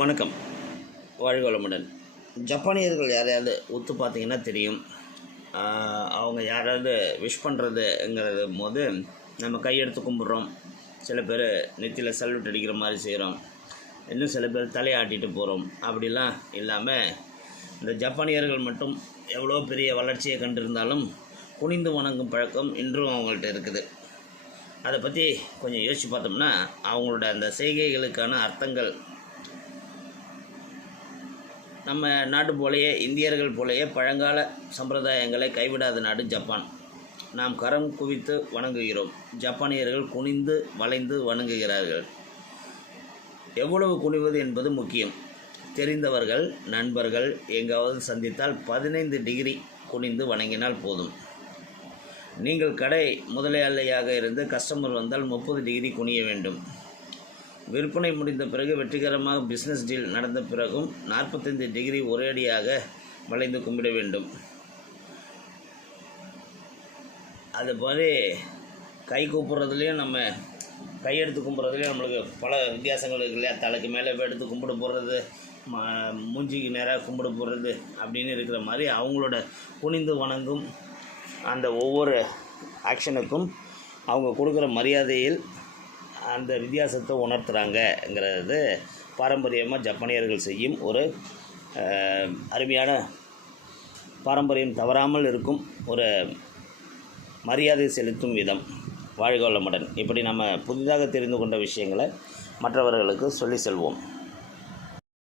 வணக்கம். வாழ்க வளமுடன். ஜப்பானியர்கள் யாரையாவது ஒத்து பார்த்தீங்கன்னா தெரியும். அவங்க யாராவது விஷ் பண்ணுறதுங்கிறது போது நம்ம கையெடுத்து கும்பிட்றோம். சில பேர் நெத்தியில் சல்யூட் அடிக்கிற மாதிரி செய்கிறோம் இன்னும் சில பேர் தலையாட்டிட்டு போகிறோம் அப்படிலாம் இல்லாமல் இந்த ஜப்பானியர்கள் மட்டும் எவ்வளோ பெரிய வளர்ச்சியை கண்டிருந்தாலும் குனிந்து வணங்கும் பழக்கம் இன்றும் அவங்கள்ட்ட இருக்குது. அதை பற்றி கொஞ்சம் யோசித்து பார்த்தோம்னா அவங்களோட அந்த செய்கைகளுக்கான அர்த்தங்கள் நம்ம நாடு போலயே இந்தியர்கள் போலயே பழங்கால சம்பிரதாயங்களை கைவிடாத நாடு ஜப்பான். நாம் கரம் குவித்து வணங்குகிறோம். ஜப்பானியர்கள் குனிந்து வளைந்து வணங்குகிறார்கள். எவ்வளவு குனிவது என்பது முக்கியம். தெரிந்தவர்கள் நண்பர்கள் எங்காவது சந்தித்தால் பதினைந்து டிகிரி குனிந்து வணங்கினால் போதும். நீங்கள் கடை முதலாளியாக இருந்து கஸ்டமர் வந்தால் முப்பது டிகிரி குனிய வேண்டும். விற்பனை முடிந்த பிறகு வெற்றிகரமாக பிஸ்னஸ் டீல் நடந்த பிறகும் நாற்பத்தைந்து டிகிரி ஒரேடியாக வளைந்து கும்பிட வேண்டும். அது மாதிரி கை கூப்பிட்றதுலேயும் நம்ம கையெடுத்து கும்பிட்றதுலேயும் நம்மளுக்கு பல வித்தியாசங்கள் இருக்கு இல்லையா? தலைக்கு மேலே எடுத்து கும்பிட போடுறது மூஞ்சிக்கு நேராக கும்பிட போடுறது அப்படின்னு இருக்கிற மாதிரி அவங்களோட குனிந்து வணங்கும் அந்த ஒவ்வொரு ஆக்ஷனுக்கும் அவங்க கொடுக்குற மரியாதையில் அந்த வித்தியாசத்தை உணர்த்துறாங்கங்கிறது பாரம்பரியமாக ஜப்பானியர்கள் செய்யும் ஒரு அருமையான பாரம்பரியம். தவறாமல் இருக்கும் ஒரு மரியாதை செலுத்தும் விதம். வாழ்க வளமுடன். இப்படி நம்ம புதிதாக தெரிந்து கொண்ட விஷயங்களை மற்றவர்களுக்கு சொல்லி செல்வோம்.